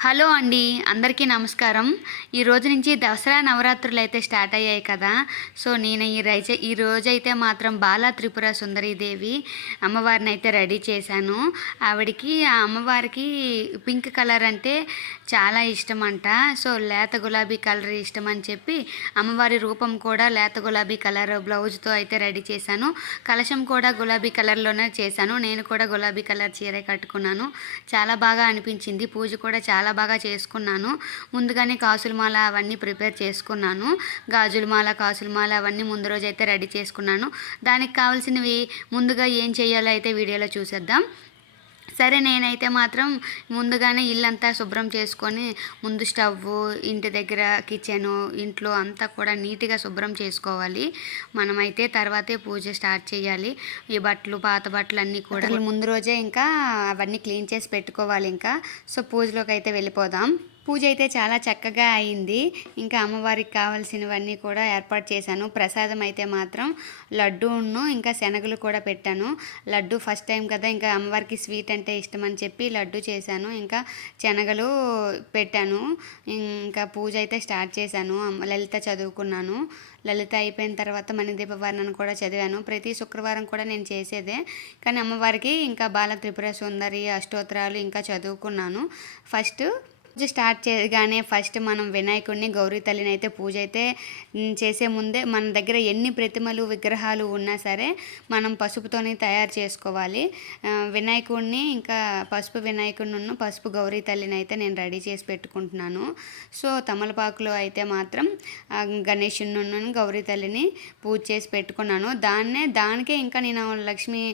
Hello అండి అందరికీ నమస్కారం. ఈ రోజు నుంచి దసరా నవరాత్రులు అయితే స్టార్ట్ అయ్యాయి కదా. సో నేను ఈ రైజ ఈ రోజైతే మాత్రం బాలా త్రిపుర సుందరీదేవి అమ్మవారిని అయితే రెడీ చేశాను. ఆవిడకి ఆ అమ్మవారికి పింక్ కలర్ అంటే చాలా ఇష్టం అంట సో లేత గులాబీ కలర్ ఇష్టం అని చెప్పి అమ్మవారి రూపం కూడా లేత గులాబీ కలర్ బ్లౌజ్తో అయితే రెడీ చేశాను. కలశం కూడా గులాబీ కలర్లోనే చేశాను. నేను కూడా గులాబీ కలర్ చీర కట్టుకున్నాను. చాలా బాగా అనిపించింది. పూజ కూడా చాలా బాగా చేసుకున్నాను. ముందుగానే కాసుల మాల అవన్నీ ప్రిపేర్ చేసుకున్నాను. గాజుల మాల కాసుల మాల అవన్నీ ముందు రోజు అయితే రెడీ చేసుకున్నాను. దానికి కావాల్సినవి ముందుగా ఏం చేయాలో అయితే వీడియోలో చూసేద్దాం. సరే నేనైతే మాత్రం ముందుగానే ఇల్లంతా శుభ్రం చేసుకొని ముందు స్టవ్ ఇంటి దగ్గర కిచెను ఇంట్లో అంతా కూడా నీట్గా శుభ్రం చేసుకోవాలి. మనమైతే తర్వాతే పూజ స్టార్ట్ చేయాలి. ఈ బట్టలు పాత బట్టలు అన్నీ కూడా ముందు రోజే ఇంకా అవన్నీ క్లీన్ చేసి పెట్టుకోవాలి ఇంకా. సో పూజలోకి అయితే వెళ్ళిపోదాం. పూజ అయితే చాలా చక్కగా అయింది. ఇంకా అమ్మవారికి కావాల్సినవన్నీ కూడా ఏర్పాటు చేశాను. ప్రసాదం అయితే మాత్రం లడ్డూను ఇంకా శనగలు కూడా పెట్టాను. లడ్డు ఫస్ట్ టైం కదా ఇంకా అమ్మవారికి స్వీట్ అంటే ఇష్టం అని చెప్పి లడ్డు చేశాను. ఇంకా శనగలు పెట్టాను. ఇంకా పూజ అయితే స్టార్ట్ చేశాను. అమ్మ- లలిత చదువుకున్నాను. లలిత అయిపోయిన తర్వాత మణిదీప వర్ణను కూడా చదివాను. ప్రతి శుక్రవారం కూడా నేను చేసేదే. కానీ అమ్మవారికి ఇంకా బాల త్రిపుర సుందరి అష్టోత్తరాలు ఇంకా చదువుకున్నాను. ఫస్ట్ పూజ స్టార్ట్ చేయగానే ఫస్ట్ మనం వినాయకుడిని గౌరీ తల్లిని అయితే పూజ అయితే చేసే ముందే మన దగ్గర ఎన్ని ప్రతిమలు విగ్రహాలు ఉన్నా సరే మనం పసుపుతోనే తయారు చేసుకోవాలి. వినాయకుడిని ఇంకా పసుపు వినాయకుడిని పసుపు గౌరీ తల్లిని అయితే నేను రెడీ చేసి పెట్టుకుంటున్నాను. సో తమలపాకులో అయితే మాత్రం గణేషుని గౌరీ తల్లిని పూజ చేసి పెట్టుకున్నాను. దాన్నే దానికే ఇంకా నేను లక్ష్మీ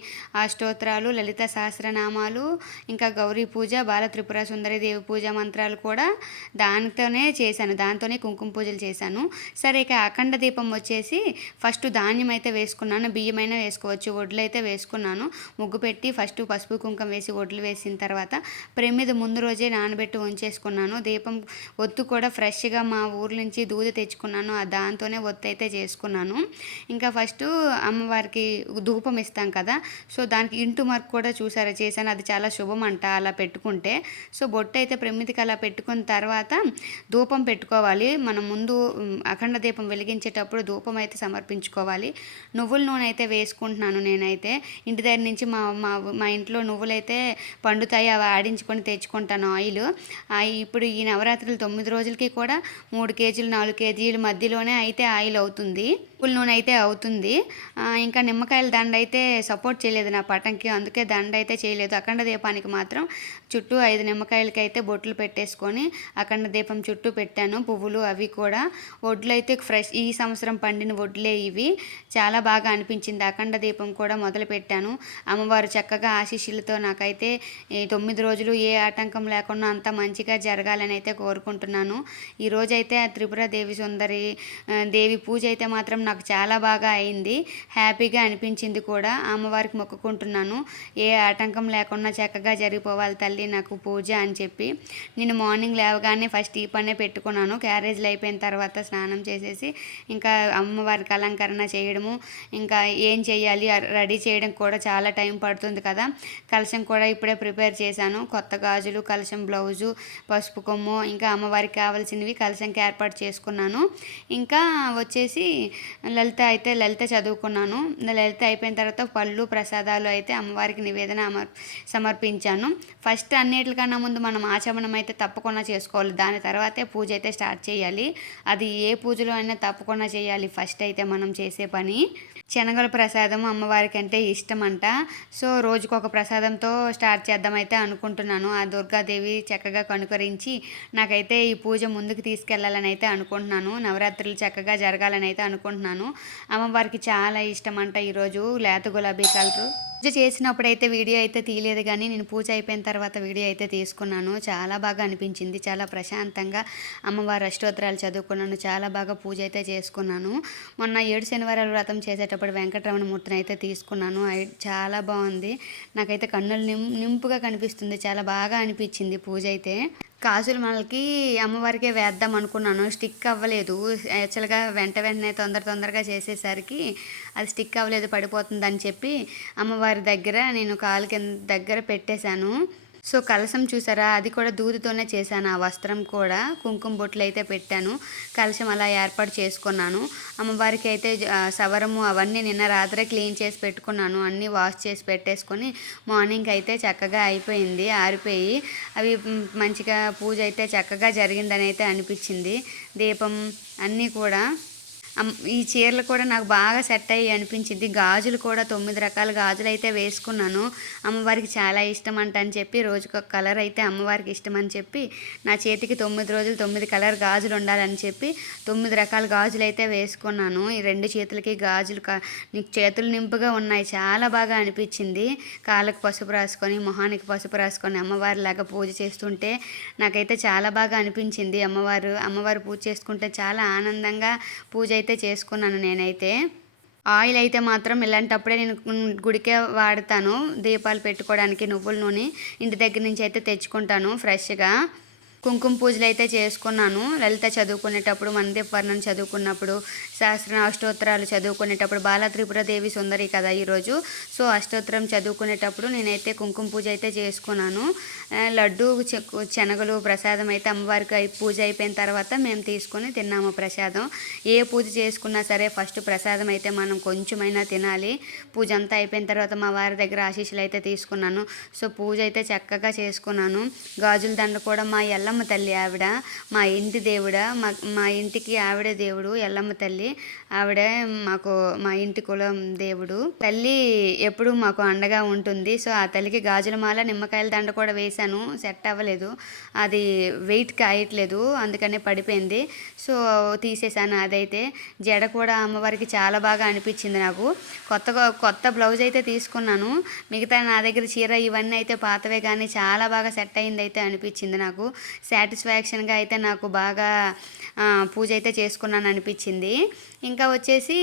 అష్టోత్తరాలు లలిత సహస్రనామాలు ఇంకా గౌరీ పూజ బాల త్రిపుర సుందరి దేవి పూజ మంత్రాలు కూడా దానితోనే చేశాను. దాంతోనే కుంకుమ పూజలు చేశాను. సరే ఇక అఖండ దీపం వచ్చేసి ఫస్ట్ ధాన్యం అయితే వేసుకున్నాను. బియ్యమైనా వేసుకోవచ్చు. వడ్లు అయితే వేసుకున్నాను. ముగ్గు పెట్టి ఫస్ట్ పసుపు కుంకుమ వేసి వడ్లు వేసిన తర్వాత ప్రమిద ముందు రోజే నానబెట్టి ఉంచేసుకున్నాను. దీపం ఒత్తు కూడా ఫ్రెష్గా మా ఊరు నుంచి దూది తెచ్చుకున్నాను. ఆ దాంతోనే ఒత్తు అయితే చేసుకున్నాను. ఇంకా ఫస్ట్ అమ్మవారికి ధూపం ఇస్తాం కదా. సో దానికి ఇంటు మార్క్ కూడా చూసారా? చేశాను. అది చాలా శుభం అంట అలా పెట్టుకుంటే. సో బొట్టు అయితే ప్రమిదికి అలా పెట్టుకున్న తర్వాత ధూపం పెట్టుకోవాలి. మనం ముందు అఖండ దీపం వెలిగించేటప్పుడు ధూపం అయితే సమర్పించుకోవాలి. నువ్వుల నూనె అయితే వేసుకుంటున్నాను నేనైతే. ఇంటి దగ్గర నుంచి మా మా మా ఇంట్లో నువ్వులైతే పండుతాయి అవి ఆడించుకొని తెచ్చుకుంటాను ఆయిల్. ఇప్పుడు ఈ నవరాత్రులు తొమ్మిది రోజులకి కూడా మూడు కేజీలు నాలుగు కేజీలు మధ్యలోనే అయితే ఆయిల్ అవుతుంది. నువ్వుల నూనె అయితే అవుతుంది. ఇంకా నిమ్మకాయల దండ అయితే సపోర్ట్ చేయలేదు నా పటంకి. అందుకే దండ అయితే చేయలేదు. అఖండ దీపానికి మాత్రం చుట్టూ ఐదు నిమ్మకాయలకి అయితే బొట్లు పెట్టేసుకొని అఖండ దీపం చుట్టూ పెట్టాను. పువ్వులు అవి కూడా. వడ్లు అయితే ఫ్రెష్ ఈ సంవత్సరం పండిన వడ్లే ఇవి. చాలా బాగా అనిపించింది. అఖండ దీపం కూడా మొదలు పెట్టాను. అమ్మవారు చక్కగా ఆశీస్సులతో నాకైతే తొమ్మిది రోజులు ఏ ఆటంకం లేకుండా అంత మంచిగా జరగాలని అయితే కోరుకుంటున్నాను. ఈ రోజైతే త్రిపుర దేవి సుందరి దేవి పూజ అయితే మాత్రం నాకు నాకు చాలా బాగా అయింది. హ్యాపీగా అనిపించింది కూడా. అమ్మవారికి మొక్కుకుంటున్నాను. ఏ ఆటంకం లేకుండా చక్కగా జరిగిపోవాలి తల్లి నాకు పూజ అని చెప్పి. నేను మార్నింగ్ లేవగానే ఫస్ట్ ఈ పనే పెట్టుకున్నాను. క్యారేజ్లు అయిపోయిన తర్వాత స్నానం చేసేసి ఇంకా అమ్మవారికి అలంకరణ చేయడము ఇంకా ఏం చేయాలి రెడీ చేయడం కూడా చాలా టైం పడుతుంది కదా. కలశం కూడా ఇప్పుడే ప్రిపేర్ చేశాను. కొత్త గాజులు కలశం బ్లౌజు పసుపు కొమ్ము ఇంకా అమ్మవారికి కావాల్సినవి కలశంకి ఏర్పాటు చేసుకున్నాను. ఇంకా వచ్చేసి లలిత అయితే లలిత చదువుకున్నాను. లలిత అయిపోయిన తర్వాత పళ్ళు ప్రసాదాలు అయితే అమ్మవారికి నివేదన అమర్ సమర్పించాను. ఫస్ట్ అన్నిటికన్నా ముందు మనం ఆచమనం అయితే తప్పకుండా చేసుకోవాలి. దాని తర్వాతే పూజ అయితే స్టార్ట్ చేయాలి. అది ఏ పూజలో అయినా తప్పకుండా చేయాలి. ఫస్ట్ అయితే మనం చేసే పని. శనగల ప్రసాదం అమ్మవారికి అంటే ఇష్టం అంట సో రోజుకొక ప్రసాదంతో స్టార్ట్ చేద్దామైతే అనుకుంటున్నాను. ఆ దుర్గాదేవి చక్కగా కనుకరించి నాకైతే ఈ పూజ ముందుకు తీసుకెళ్ళాలని అయితే అనుకుంటున్నాను. నవరాత్రులు చక్కగా జరగాలని అయితే అనుకుంటున్నాను. అమ్మవారికి చాలా ఇష్టం అంట ఈరోజు లేత గులాబీ కలరు. పూజ చేసినప్పుడైతే వీడియో అయితే తీయలేదు కానీ నేను పూజ అయిపోయిన తర్వాత వీడియో అయితే తీసుకున్నాను. చాలా బాగా అనిపించింది. చాలా ప్రశాంతంగా అమ్మవారి అష్టోత్తరాలు చదువుకున్నాను. చాలా బాగా పూజ అయితే చేసుకున్నాను. మొన్న ఏడు శనివారాల వ్రతం చేసేటప్పుడు వెంకటరమణ మూర్తిని అయితే తీసుకున్నాను. చాలా బాగుంది. నాకైతే కన్నులు నిం నింపుగా కనిపిస్తుంది. చాలా బాగా అనిపించింది పూజ అయితే. కాసులు మనకి అమ్మవారికే వేద్దాం అనుకున్నాను. స్టిక్ అవ్వలేదు. యాక్చువల్గా వెంట వెంటనే తొందర తొందరగా చేసేసరికి అది స్టిక్ అవ్వలేదు పడిపోతుంది అని చెప్పి అమ్మవారి దగ్గర నేను కాలు కింద దగ్గర పెట్టేశాను. సో కలసం చూసారా? అది కూడా దూదితోనే చేశాను. ఆ వస్త్రం కూడా కుంకుమ బొట్లు అయితే పెట్టాను. కలశం అలా ఏర్పాటు చేసుకున్నాను. అమ్మవారికి అయితే సవరము అవన్నీ నిన్న రాత్రే క్లీన్ చేసి పెట్టుకున్నాను. అన్నీ వాష్ చేసి పెట్టేసుకొని మార్నింగ్ అయితే చక్కగా అయిపోయింది. ఆరిపోయి అవి మంచిగా పూజ అయితే చక్కగా జరిగిందని అయితే అనిపించింది. దీపం అన్నీ కూడా ఈ చీరలు కూడా నాకు బాగా సెట్ అయ్యి అనిపించింది. గాజులు కూడా తొమ్మిది రకాల గాజులు అయితే వేసుకున్నాను. అమ్మవారికి చాలా ఇష్టం అంట అని చెప్పి రోజుకొక కలర్ అయితే అమ్మవారికి ఇష్టం అని చెప్పి నా చేతికి తొమ్మిది రోజులు తొమ్మిది కలర్ గాజులు ఉండాలని చెప్పి తొమ్మిది రకాల గాజులు అయితే వేసుకున్నాను. ఈ రెండు చేతులకి గాజులు నీకు చేతులు నింపుగా ఉన్నాయి. చాలా బాగా అనిపించింది. కాళ్ళకు పసుపు రాసుకొని మొహానికి పసుపు రాసుకొని అమ్మవారి లాగా పూజ చేస్తుంటే నాకైతే చాలా బాగా అనిపించింది. అమ్మవారు అమ్మవారు పూజ చేసుకుంటే చాలా ఆనందంగా పూజ అయితే చేసుకున్నాను నేనైతే. ఆయిల్ అయితే మాత్రం ఇలాంటప్పుడే నేను గుడికే వాడతాను. దీపాలు పెట్టుకోవడానికి నువ్వుల నూనె ఇంటి దగ్గర నుంచి అయితే తెచ్చుకుంటాను ఫ్రెష్గా. కుంకుమ పూజలు అయితే చేసుకున్నాను. లలిత చదువుకునేటప్పుడు మందీప్ వర్ణం చదువుకున్నప్పుడు శాస్త్ర అష్టోత్తరాలు చదువుకునేటప్పుడు బాల త్రిపురదేవి సుందరి కదా ఈరోజు. సో అష్టోత్తరం చదువుకునేటప్పుడు నేనైతే కుంకుమ పూజ అయితే చేసుకున్నాను. లడ్డు శనగలు ప్రసాదం అయితే అమ్మవారికి పూజ అయిపోయిన తర్వాత మేము తీసుకొని తిన్నాము ప్రసాదం. ఏ పూజ చేసుకున్నా సరే ఫస్ట్ ప్రసాదం అయితే మనం కొంచెమైనా తినాలి. పూజ అంతా అయిపోయిన తర్వాత మా వారి దగ్గర ఆశీస్సులు అయితే తీసుకున్నాను. సో పూజ అయితే చక్కగా చేసుకున్నాను. గాజుల దండ కూడా మా ఎల్లమ్మ తల్లి ఆవిడ మా ఇంటి దేవుడ మా మా ఇంటికి ఆవిడ దేవుడు ఎల్లమ్మ తల్లి. ఆవిడ మాకు మా ఇంటి కులం దేవుడు. తల్లి ఎప్పుడు మాకు అండగా ఉంటుంది. సో ఆ తల్లికి గాజుల మాల నిమ్మకాయల దండ కూడా వేశాను. సెట్ అవ్వలేదు. అది వెయిట్ కాయట్లేదు. అందుకనే పడిపోయింది. సో తీసేసాను అదైతే. జడ కూడా అమ్మవారికి చాలా బాగా అనిపించింది నాకు. కొత్తగా కొత్త బ్లౌజ్ అయితే తీసుకున్నాను. మిగతా నా దగ్గర చీర ఇవన్నీ అయితే పాతవే కానీ చాలా బాగా సెట్ అయింది అయితే అనిపించింది నాకు. సాటిస్ఫాక్షన్గా అయితే నాకు బాగా పూజ అయితే చేసుకున్నాను అనిపించింది. ఇంకా వచ్చేసి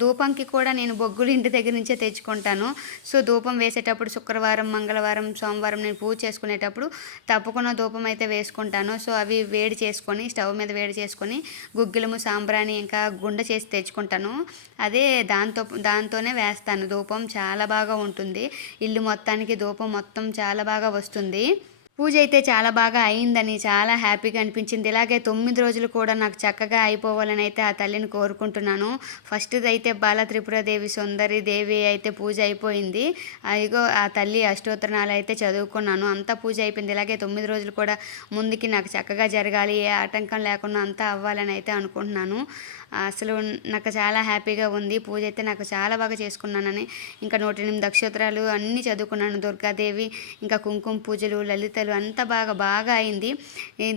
ధూపంకి కూడా నేను బొగ్గులు ఇంటి దగ్గర నుంచే తెచ్చుకుంటాను. సో ధూపం వేసేటప్పుడు శుక్రవారం మంగళవారం సోమవారం నేను పూజ చేసుకునేటప్పుడు తప్పకుండా ధూపం అయితే వేసుకుంటాను. సో అవి వేడి చేసుకొని స్టవ్ మీద వేడి చేసుకొని గుగ్గిలము సాంబ్రాణి ఇంకా గుండె చేసి తెచ్చుకుంటాను. అదే దాంతో దాంతోనే వేస్తాను. ధూపం చాలా బాగా ఉంటుంది. ఇల్లు మొత్తానికి ధూపం మొత్తం చాలా బాగా వస్తుంది. పూజ అయితే చాలా బాగా అయిందని చాలా హ్యాపీగా అనిపించింది. ఇలాగే తొమ్మిది రోజులు కూడా నాకు చక్కగా అయిపోవాలని అయితే ఆ తల్లిని కోరుకుంటున్నాను. ఫస్ట్ అయితే బాల త్రిపురదేవి సుందరి దేవి అయితే పూజ అయిపోయింది. అదిగో ఆ తల్లి అష్టోత్తరాలు అయితే చదువుకున్నాను. అంతా పూజ అయిపోయింది. ఇలాగే తొమ్మిది రోజులు కూడా ముందుకి నాకు చక్కగా జరగాలి. ఏ ఆటంకం లేకుండా అంతా అవ్వాలని అయితే అనుకుంటున్నాను. అసలు నాకు చాలా హ్యాపీగా ఉంది. పూజ అయితే నాకు చాలా బాగా చేసుకున్నానని. ఇంకా నూట ఎనిమిది నక్షత్రాలు అన్నీ చదువుకున్నాను. దుర్గాదేవి ఇంకా కుంకుమ పూజలు లలితలు అంత బాగా బాగా అయింది.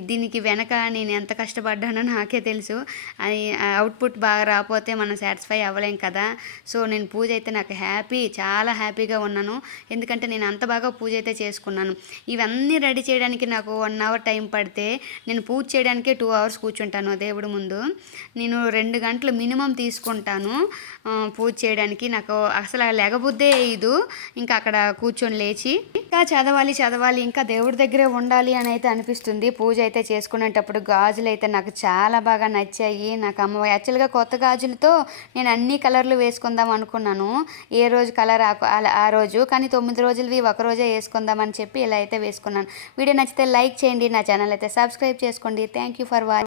దీనికి వెనక నేను ఎంత కష్టపడ్డానో నాకే తెలుసు. అది అవుట్పుట్ బాగా రాకపోతే మనం సాటిస్ఫై అవ్వలేం కదా. సో నేను పూజ అయితే నాకు హ్యాపీ చాలా హ్యాపీగా ఉన్నాను. ఎందుకంటే నేను అంత బాగా పూజ అయితే చేసుకున్నాను. ఇవన్నీ రెడీ చేయడానికి నాకు వన్ అవర్ టైం పడితే నేను పూజ చేయడానికే టూ అవర్స్ కూర్చుంటాను దేవుడి ముందు. నేను రెండు గంటలు మినిమం తీసుకుంటాను పూజ చేయడానికి. నాకు అసలు లేకపోతే ఇది ఇంకా అక్కడ కూర్చొని లేచి ఇంకా చదవాలి చదవాలి ఇంకా దేవుడి దగ్గరే ఉండాలి అని అయితే అనిపిస్తుంది. పూజ అయితే చేసుకునేటప్పుడు గాజులు అయితే నాకు చాలా బాగా నచ్చాయి. నాకు అమ్మ యాక్చువల్గా కొత్త గాజులతో నేను అన్ని కలర్లు వేసుకుందాం అనుకున్నాను. ఏ రోజు కలర్ ఆ ఆ రోజు కానీ తొమ్మిది రోజులవి ఒక రోజే వేసుకుందామని చెప్పి ఇలా అయితే వేసుకున్నాను. వీడియో నచ్చితే లైక్ చేయండి. నా ఛానల్ అయితే సబ్స్క్రైబ్ చేసుకోండి. Thank you for watching